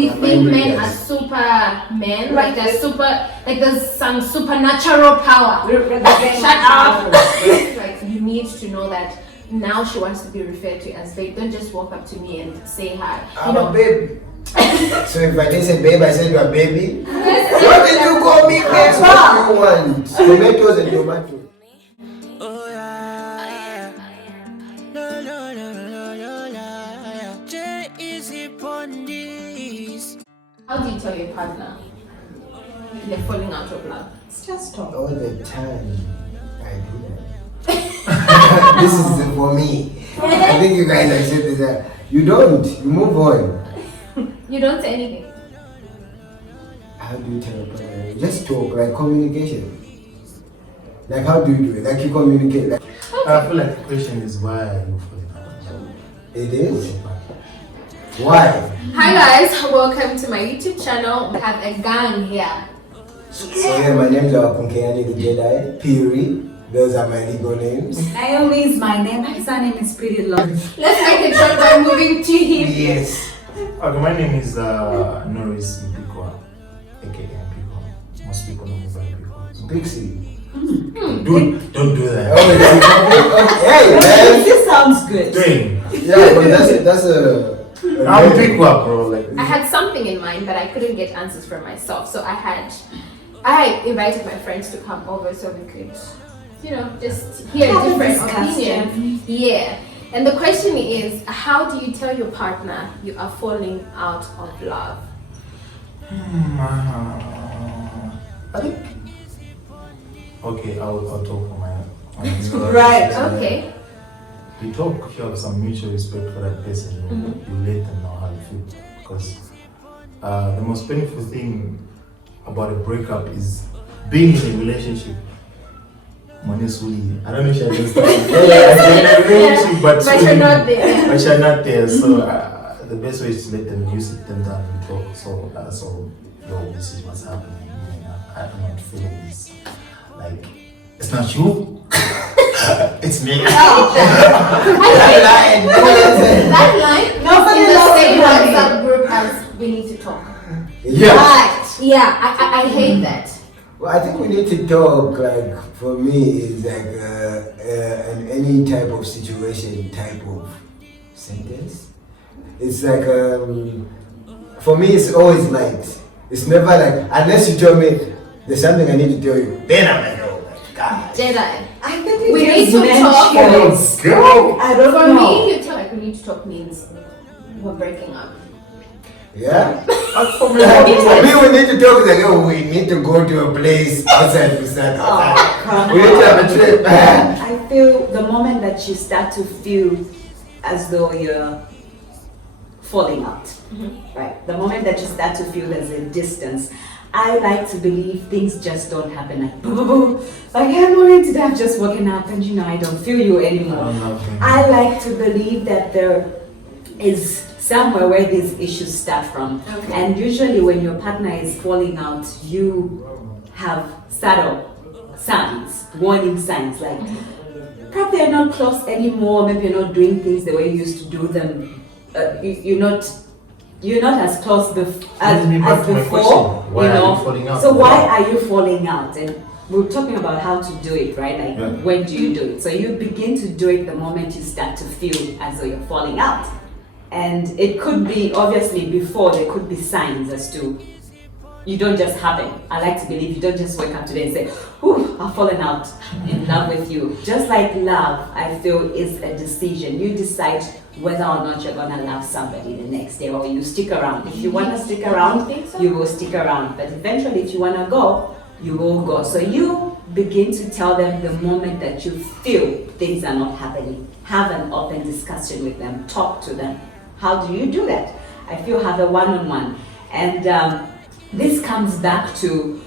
we think men are supermen, like they're like there's some supernatural power. Shut up. Like, you need to know that now she wants to be referred to as babe. Don't just walk up to me and say hi. I'm a baby. So if I didn't say babe, I said you're a baby. What did you call me? Guess what you want? Tomatoes and tomatoes. Oh yeah. No. J-Easy Pondis. How do you tell your partner they're falling out of love? It's just talk. All the time. I do that. This is for me. I think you guys accept that. You don't. You move on. You don't say anything. How do you tell a partner? Just talk, like communication. Like how do you do it? Like you communicate. Like, I feel like the question is why are you falling out? it is. Why? Hi guys, welcome to my YouTube channel. We have a gang here. So yeah, my names are Kunkeyani ThaJedi Phiri. Those are my legal names. Naomi is my name. My surname is pretty long. Let's make it short by moving to him. Yes. Okay, my name is Norris Mpikwa, aka Mpikwa. Most people know me by Mpikwa. Pixie. Don't do that. Hey, man. This sounds good. Doing. Yeah, but that's a I'm Mpikwa, bro. Like, I had something in mind, but I couldn't get answers for myself. So I invited my friends to come over so we could, just hear Have a different discussion. opinions. Yeah. And the question is, how do you tell your partner you are falling out of love? I think. Okay, I'll talk for my Right. Okay. You talk, if you have some mutual respect for that person, you let them know how you feel. Because the most painful thing about a breakup is being in a relationship. Honestly, I don't know if you understand. In a relationship, but you're not there. But you're not there. So the best way is to let them, you sit them down and talk. So yo, this is what's happening. I'm not feeling this. Like, it's not you. It's me. That line Nobody in the loves same anybody. WhatsApp group as we need to talk. Yeah. Right. Yeah, I hate that. Well, I think we need to talk. Like for me, is like in any type of situation, type of sentence. It's like for me, it's always light. It's never like unless you tell me there's something I need to tell you. Then I'm like, oh my god. Jedi. I think We need to talk. I don't For know. me, you tell like we need to talk means we're breaking up. Yeah. For me, For me, we need to talk. Like, oh, we need to go to a place outside. We need to have a trip. I feel the moment that you start to feel as though you're falling out, right? The moment that you start to feel there's a distance, I like to believe things just don't happen like boo boo boo. Like I'm morning today, I'm just walking out and I don't feel you anymore. I like to believe that there is somewhere where these issues start from. Okay. And usually when your partner is falling out, you have subtle signs, warning signs, like probably you're not close anymore, maybe you're not doing things the way you used to do them. You're not as close as before, Why are you falling out? So why are you falling out? And we're talking about how to do it, right? Like when do you do it? So you begin to do it the moment you start to feel as though you're falling out. And it could be, obviously before, there could be signs as to, you don't just happen. I like to believe you don't just wake up today and say, "Whew, I've fallen out in love with you." Just like love, I feel, is a decision. You decide whether or not you're gonna love somebody the next day, or you stick around. If you wanna stick around, you will stick around. But eventually, if you wanna go, you will go. So you begin to tell them the moment that you feel things are not happening. Have an open discussion with them. Talk to them. How do you do that? I feel have a one-on-one. And this comes back to,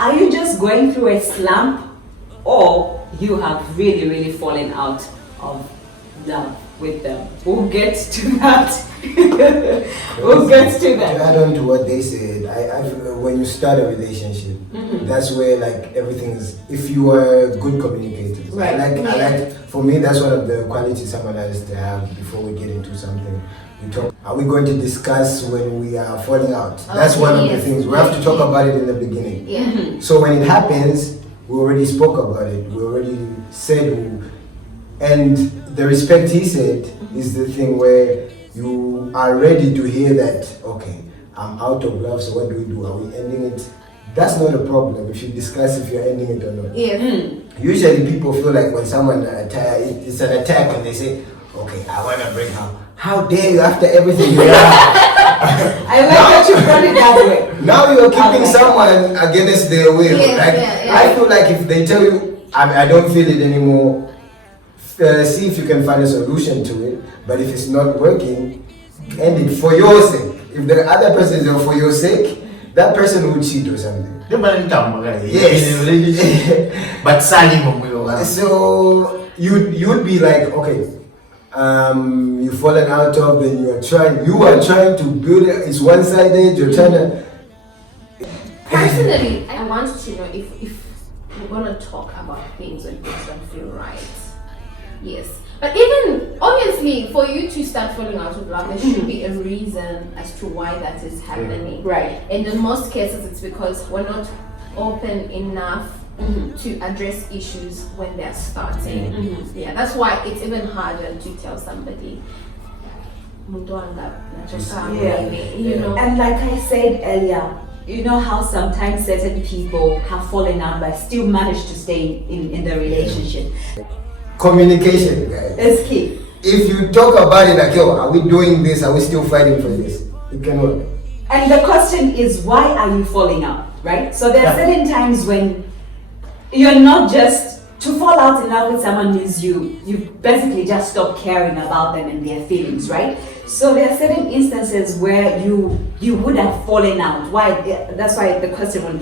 are you just going through a slump, or you have really, really fallen out of love with them? We'll get to that. We'll get to To that. add on to what they said, I when you start a relationship, that's where like everything is. If you are a good communicator, Right. I like. For me, that's one of the qualities someone has to have before we get into something. We talk. Are we going to discuss when we are falling out? That's one of the things. We have to talk about it in the beginning. Yeah. So when it happens, we already spoke about it. We already said, and the respect he said is the thing where you are ready to hear that, okay, I'm out of love, so what do we do? Are we ending it? That's not a problem if you discuss if you're ending it or not. Yeah. Usually people feel like when someone it's an attack and they say, okay, I want to break up. How dare you after everything you have? I like that you brought it that way. Now you're keeping someone against their will. Yes, I feel like if they tell you, I don't feel it anymore, see if you can find a solution to it. But if it's not working, end it for your sake. If the other person is there for your sake, that person will cheat or something. Yes. But So you'd be like, okay, you've fallen out of, then you are trying to build it. It's one-sided. You're trying to. Personally, I want to know if we're gonna talk about things when things don't feel right. Yes. But even, obviously, for you to start falling out of love, there should be a reason as to why that is happening. Right. And in most cases, it's because we're not open enough to address issues when they're starting. Yeah, that's why it's even harder to tell somebody, you know. And like I said earlier, you know how sometimes certain people have fallen out but still manage to stay in the relationship. Communication, guys. It's key. If you talk about it like, yo, are we doing this? Are we still fighting for this? It can work. And the question is, why are you falling out, right? So there are certain times when you're not just, to fall out in love with someone means you basically just stop caring about them and their feelings, right? So there are certain instances where you would have fallen out. Why? That's why the question for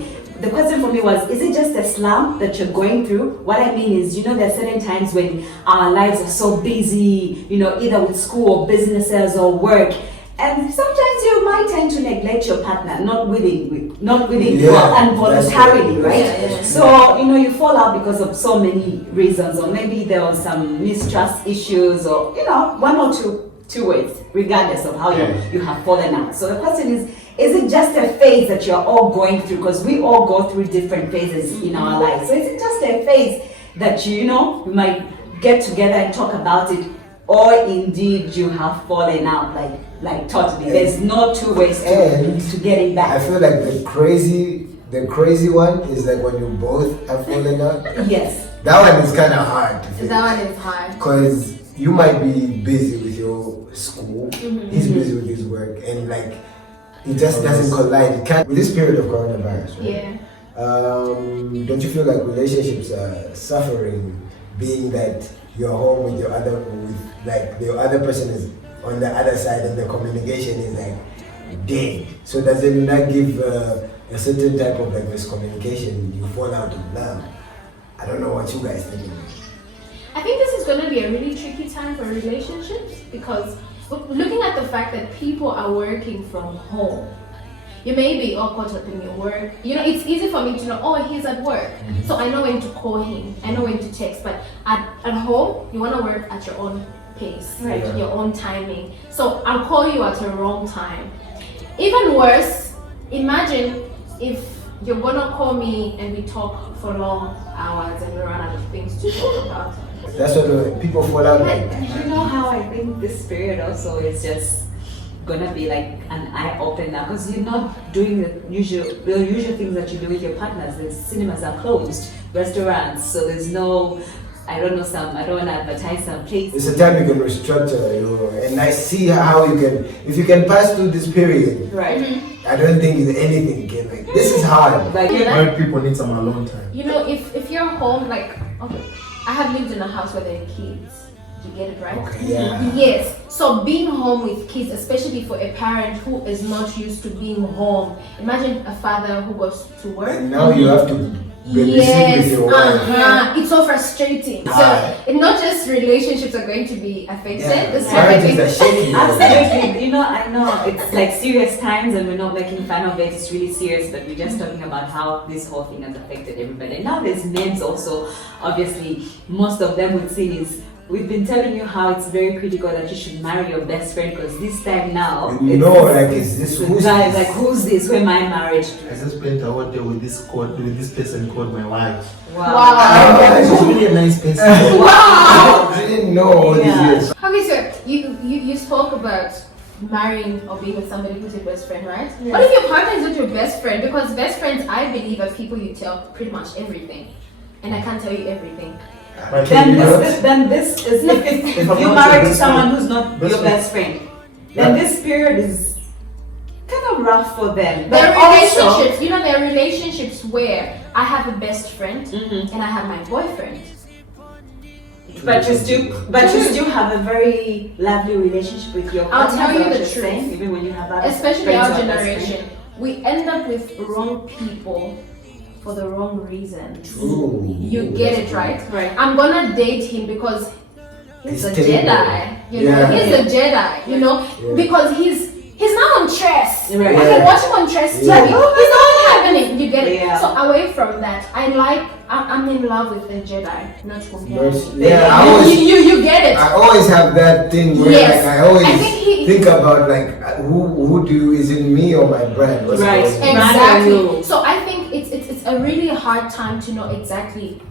me was, is it just a slump that you're going through? What I mean is, there are certain times when our lives are so busy, either with school or businesses or work. And sometimes you might tend to neglect your partner, not willingly, involuntarily, right? Yeah. So, you fall out because of so many reasons, or maybe there was some mistrust issues, or, one or two ways, regardless of how you have fallen out. So the question is it just a phase that you're all going through? Because we all go through different phases in our lives. So is it just a phase that you might get together and talk about it, or indeed you have fallen out like totally? There's no two ways to get it back. I feel like the crazy one is like when you both have fallen out. Yes. That one is kind of hard to fix. That one is hard. Because you might be busy with your school, he's busy with his work, and it just doesn't collide. It can't, with this period of coronavirus, right? Yeah. Don't you feel like relationships are suffering, being that you're home with your other person is on the other side and the communication is dead? So does it not give a certain type of miscommunication? You fall out of love. I don't know what you guys think. I think this is going to be a really tricky time for relationships, because looking at the fact that people are working from home, you may be all caught up in your work. It's easy for me to know, oh, he's at work. So I know when to call him, I know when to text. But at home, you want to work at your own pace, right? Your own timing. So I'll call you at the wrong time. Even worse, imagine if you're going to call me and we talk for long hours and we run out of things to talk about. That's what people fall out like. You know how I think this period also is just gonna be like an eye opener, because you're not doing the usual things that you do with your partners. The cinemas are closed, restaurants, so there's no, I don't want to advertise some place. It's a time you can restructure, and I see how you can, if you can pass through this period. Right. I don't think anything can, this is hard. Married people need some alone time. If you're home, okay, I have lived in a house where there are kids. You get it, right? Okay, yeah. Yes. So being home with kids, especially for a parent who is not used to being home. Imagine a father who goes to work. And now you have to babysit with your wife. It's so frustrating. So not just relationships are going to be affected. Marriages are shaky. Absolutely. I know it's serious times and we're not making fun of it. It's really serious, but we're just talking about how this whole thing has affected everybody. And now there's names also. Obviously, most of them would say is we've been telling you how it's very critical that you should marry your best friend because this time now, is this who's guys, this? like who's this? Who am I married to? I just spent a whole day with this person called my wife. Wow. She's really a nice person. Wow. I didn't know all these years. Okay, so you spoke about marrying or being with somebody who's your best friend, right? What if your partner is not your best friend? Because best friends, I believe, are people you tell pretty much everything, and I can't tell you everything. Then this is if I'm you not married your best someone friend, who's not best your friend. best friend, then this period is kind of rough for them. There But are also, relationships, there are relationships where I have a best friend Mhm. and I have my boyfriend. but you still have a very lovely relationship with your I'll partner. tell you but the just truth. saying, even when you have other Especially friends our or best generation, friends. we end up with wrong people for the wrong reasons. True. You get it, right? Right. I'm gonna date him because he's a He's terrible. Jedi. Yeah. He's a Jedi. Yeah. Because he's not on chess. Right. I can watch him on chess TV. Yeah. He's not happening. You get it. Yeah. So away from that, I'm in love with the Jedi, not Kunkeyani. Yeah, I always, You get it. I always have that thing where Yes. like, I always I think think about like is it me or my brand? What's Right. going on? Exactly. So I think it's a really hard time to know exactly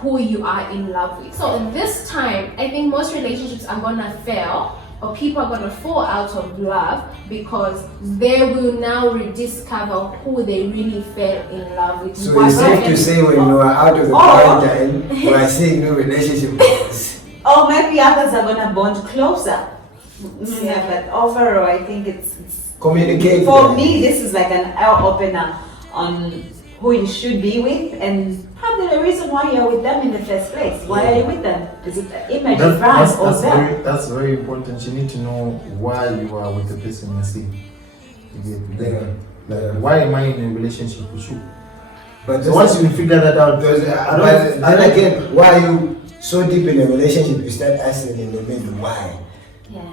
who you are in love with. So this time, I think most relationships are gonna fail, or people are gonna fall out of love because they will now rediscover who they really fell in love with. So it's safe to say when you are out of the quarantine, when I say no relationship goals. Or maybe others are gonna bond closer. Yeah, but overall, I think it's Communicate. for me. This is like an eye opener on who you should be with and probably the reason why you're with them in the first place. Why are you with them? Is it the image, brand, or them? That's very important. You need to know why you are with the person you see. Why am I in a relationship with you? But So once you figure that out, but then again, why are you so deep in a relationship? You start asking in the middle why.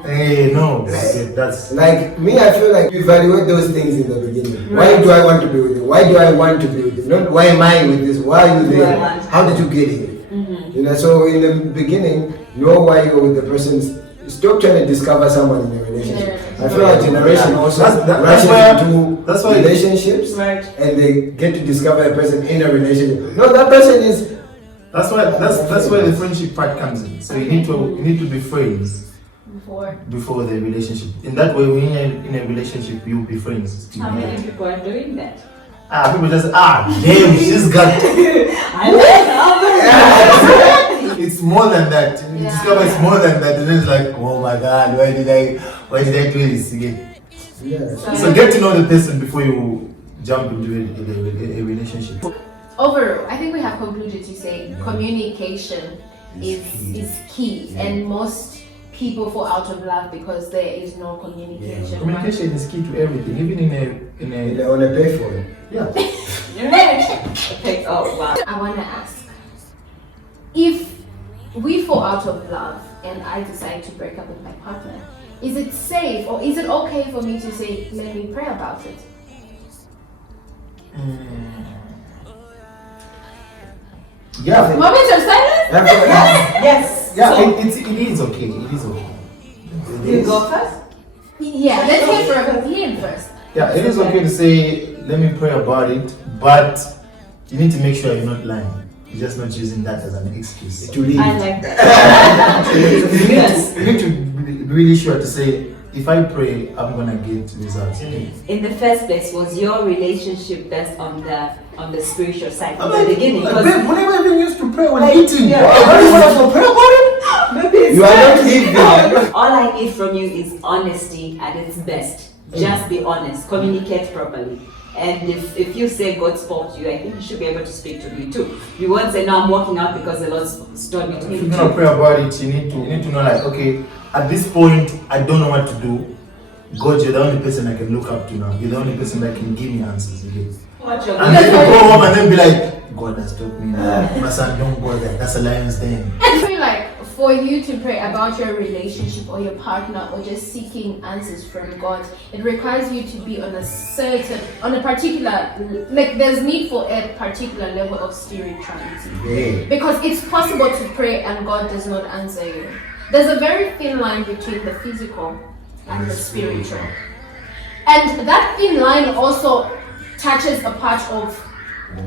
hey, no, that's Like me, I feel like you evaluate those things in the beginning. Why do I want to be with you? Why do I want to be with you? Not why am I with this? Why are you there? How did you get here? So in the beginning, know why you're with the person. Stop trying to discover someone in a relationship. I feel like generation also rushes into that's why relationships, Right. and they get to discover a person in a relationship. No, that person is. that's why the friendship part comes in. So you need to be friends before the relationship. In that way, when you're in a relationship, you'll be friends. How many people are doing that? People just damn, she's got. I love It's more than that. You discover it's more than that, and it's like, oh my God, why did I do this again? Yeah. So get to know the person before you jump into a relationship. Overall, I think we have concluded to say communication is key, and most people fall out of love because there is no communication. Communication is key to everything, even in a On a payphone. yeah. Okay. Oh wow. I want to ask, if we fall out of love and I decide to break up with my partner, is it safe or is it okay for me to say, let me pray about it? Yeah. Moment of silence? Yes. Yeah, So, it is okay. It is okay. you go first. Yeah, let's hear him first. Yeah, it is okay to say, let me pray about it, but you need to make sure you're not lying. You're just not using that as an excuse. To leave. I like that. Yes. You need to be really sure to say, if I pray, I'm gonna get results. In the first place, was your relationship based on the spiritual side from Like, the beginning? like, Because babe, whenever I even used to pray when eating, Yeah. why do you want us to pray about it? maybe it's You are not time. living. All I need from you is honesty at its best. Just be honest. Communicate properly. And if you say God spoke to you, I think you should be able to speak to me too. You won't say, no, I'm walking out because the Lord told me to. If you're gonna pray about it, you need to know, like, okay, at this point, I don't know what to do. God, you're the only person I can look up to now. You're the only person that can give me answers. Okay? What you're And then you go home and then be like, God has taught me now. My son, don't go there. That's a lion's den. I feel like for you to pray about your relationship or your partner or just seeking answers from God, it requires you to be on a particular, like there's need for a particular level of spirituality. Yeah. Because it's possible to pray and God does not answer you. There's a very thin line between the physical and the spiritual. And that thin line also touches a part of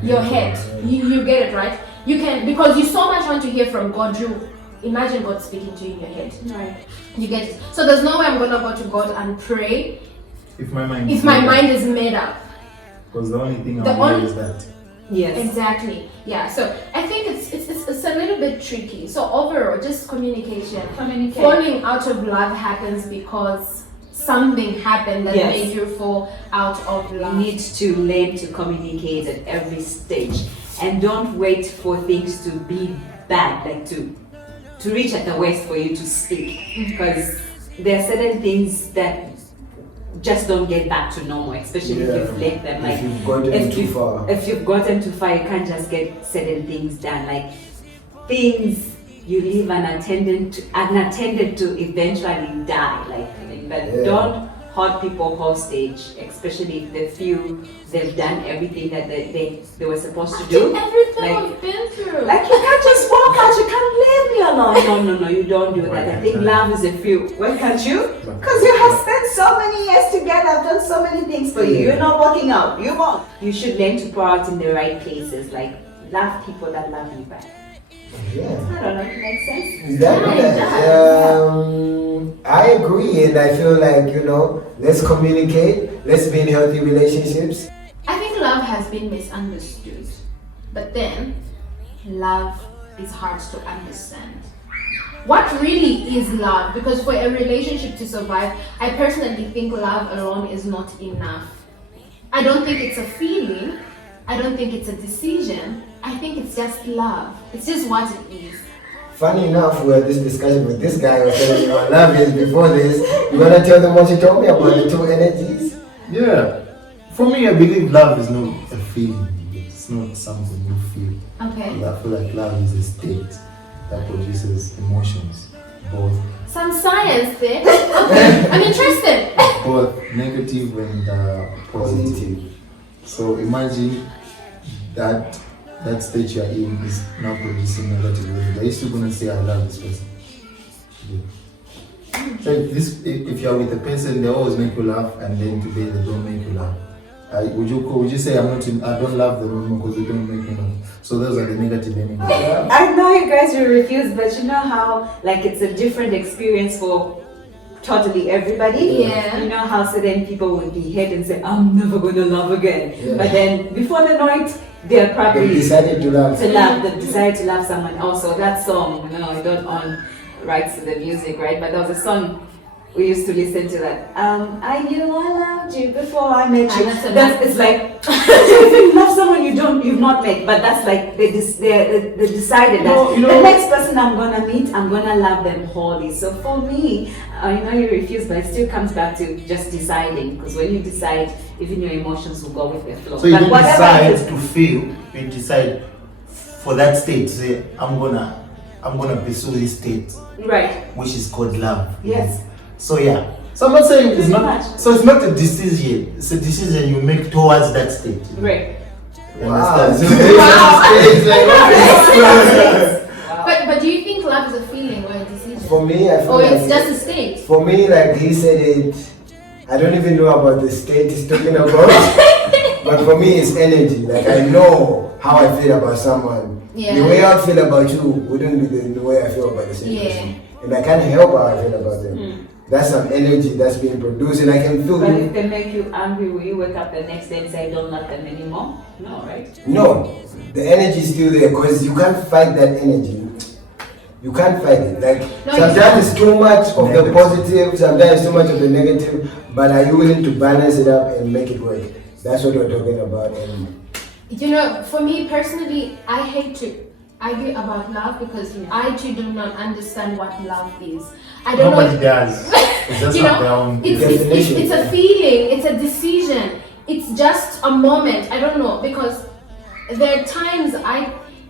your head. You get it, right? You can, because you so much want to hear from God, you imagine God speaking to you in your head. Right. You get it. So there's no way I'm gonna go to God and pray If my mind is made up. Because the only thing The I'll do only- is that. Yes. Exactly. Yeah. So I think it's a little bit tricky. So overall, just communication. Communicate. Falling out of love happens because something happened that Yes. made you fall out of You love. need to learn to communicate at every stage, and don't wait for things to be bad, like to reach at the worst for you to speak, because there are certain things that just don't get back to normal, especially if you've let them. Like if you've gotten too far. If you've gotten too far, you can't just get certain things done. Like things you leave unattended to eventually die. But Yeah. don't hold people hostage, especially if they feel they've done everything that they were supposed to do. Everything Like- I've been through. Like you can't just walk out, you can't leave me alone. No, you don't do that. I think love is a few. Why can't you? Because you have spent so many years together, I've done so many things for you. You're not walking out. You won't. You should learn to pour out in the right places. Like love people that love you back. Yeah. I don't know if it makes sense. I agree, and I feel like, let's communicate, let's be in healthy relationships. I think love has been misunderstood, but then love is hard to understand. What really is love? Because for a relationship to survive, I personally think love alone is not enough. I don't think it's a feeling. I don't think it's a decision. I think it's just love. It's just what it is. Funny enough, we had this discussion with this guy who was telling me what love is before this. You want to tell them what you told me about the two energies? Yeah. For me, I believe love is not a feeling. It's not something you feel. Okay. I feel like love is a state that produces emotions, both Some science there. Okay. I'm interested. both negative and positive. So imagine that state you're in is now producing negative emotions. Are you still gonna say I love this person? Yeah. So if you're with a person, they always make you laugh, and then today they don't make you laugh. Would you say I don't love them because they don't make me laugh? So those are the negative energies. I know you guys will refuse, but you know how like it's a different experience for totally everybody. Yeah. You know how certain people would be hit and say, I'm never gonna love again. Yeah. But then before they know it, they're They probably decided to love. they decided to love someone else. So that song, I don't own rights to the music, right? But there was a song we used to listen to that. I knew I loved you before I met you. It's like if you love someone you've not met, but that's like they decided that the next person I'm gonna meet, I'm gonna love them wholly. So for me, I know you refuse, but it still comes back to just deciding. Because when you decide, even your emotions will go with the flow. So you But didn't whatever decide it is- to feel, you decide for that state, say I'm gonna pursue this state, right? which is called love. Yes. So yeah. So I'm not saying it's Pretty not much. so it's not a decision, it's a decision you make towards that state. Right. You Wow. understand? But do you think love is a feeling or a decision? For me, I feel Or like it's just a state? For me, like he said it, I don't even know about the state he's talking about. But for me, it's energy. Like I know how I feel about someone. Yeah. The way I feel about you wouldn't be the way I feel about the same person. And I can't help how I feel about them. That's some energy that's being produced, and I can feel But it. if they make you angry, will you wake up the next day and say, I don't love them anymore? No, right? No, the energy is still there because you can't fight that energy. You can't fight it. Like No, sometimes it's too much of the Negative. positive, sometimes it's too much of the negative. But are you willing to balance it up and make it work? That's what we're talking about. And For me personally, I hate to argue about love because I too do not understand what love is. I don't Nobody know. does. It's just have their own It's a feeling, it's a decision, it's just a moment. I don't know, because there are times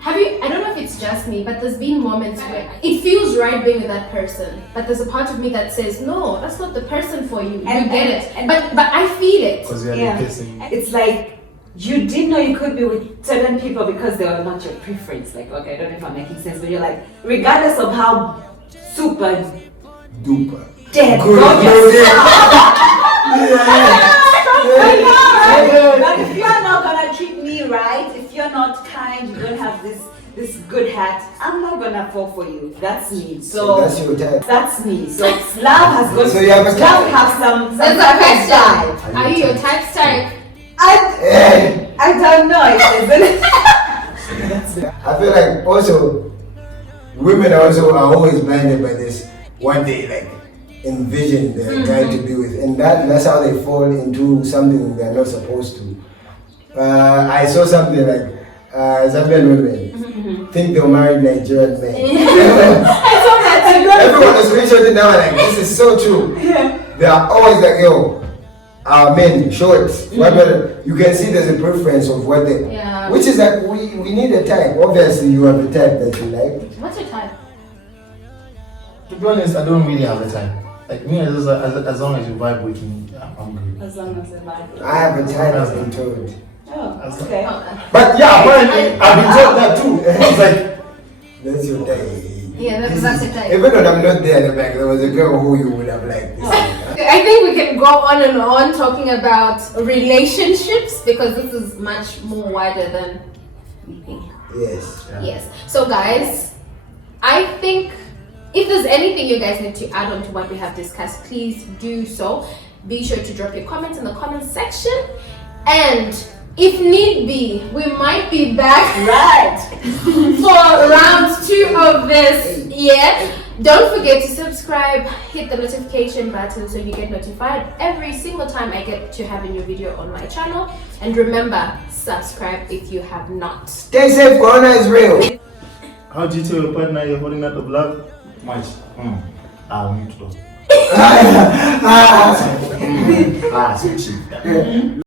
I don't know if it's just me, but there's been moments where it feels right being with that person, but there's a part of me that says, no, that's not the person for you. You get it. But I feel it. Because you're the person. It's like you didn't know you could be with certain people because they were not your preference. Like, okay, I don't know if I'm making sense, but you're like, regardless of how super Duper. dead Good. gorgeous. Yeah. But if you're not gonna treat me right, if you're not kind, you don't have this good heart, I'm not gonna fall for you. That's me. So that's your type. that's me. So love has got So you have a type. love have some That's type a of question. vibe. Are you your type? I don't know if there's I feel like also women also are always blinded by this one day like envision the guy to be with, and that's how they fall into something they're not supposed to. I saw something like Zambian women think they'll marry Nigerian men. I saw that too. Everyone is screenshotting now like this is so true. They are always like, yo, men, shorts, whatever. You can see there's a preference of what they, which is like we need a type. Obviously, you have a type that you like. What's your type? To be honest, I don't really have a time. Like me, as long as you vibe with me, I'm good. as long as the vibe. I have a type, I've been told. Oh, okay. But yeah, apparently I've been told that too. It's like That's your type. Yeah, that's your type. Even when I'm not there, like there was a girl who you would have liked. I think we can go on and on talking about relationships because this is much more wider than we think. Yes. Yes. So guys, I think if there's anything you guys need to add on to what we have discussed, please do so. Be sure to drop your comments in the comment section, and if need be, we might be back for round 2 of this. Yeah. Don't forget to subscribe, hit the notification button so you get notified every single time I get to have a new video on my channel. And remember, subscribe if you have not. Stay safe, Corona is real. how do you tell your partner you're holding out of love? Much. We need to talk. Switching.